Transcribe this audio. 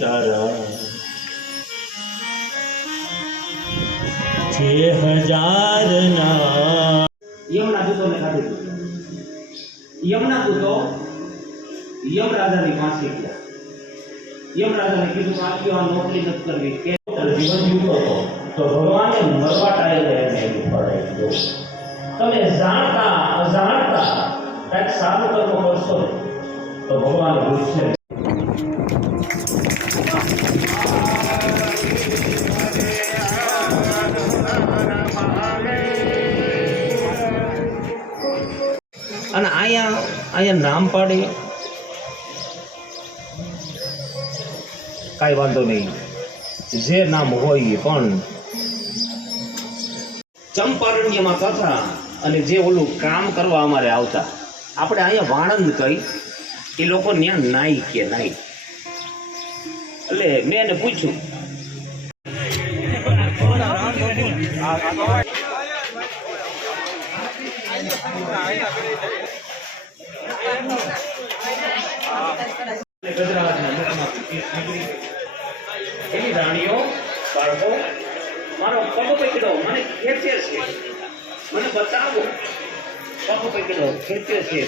તારા છે હજારના યમના દૂતોને કાઢી દીધો. યમના દૂતો યમરાજાની પાસે ગયા. યમરાજાને કીધું કે આપ્યો આ નોકરી નથી કરવી કે જીવન જીવતો હતો તો ભગવાને મરવા ટાળે એને પડાવી દીધો. તમે જાણતા અજાણતા કંઈક સારું કર્મ કરશો તો ભગવાન પૂછશે. અને અહીંયા નામ પાડી કાંઈ વાંધો નહીં, જે નામ હોય પણ ચંપારણ્યમાં કથા અને જે ઓલું કામ કરવા અમારે આવતા આપણે અહીંયા વાણંદ કહી એ લોકો ત્યાં નાઈ કે નાઈ. એટલે મેં એને પૂછ્યું એની રાણીઓ બાળકો મારો પગ પકડો, મને ખેંચે છે, મને બચાવો, પગ પકડો ખેંચે છે.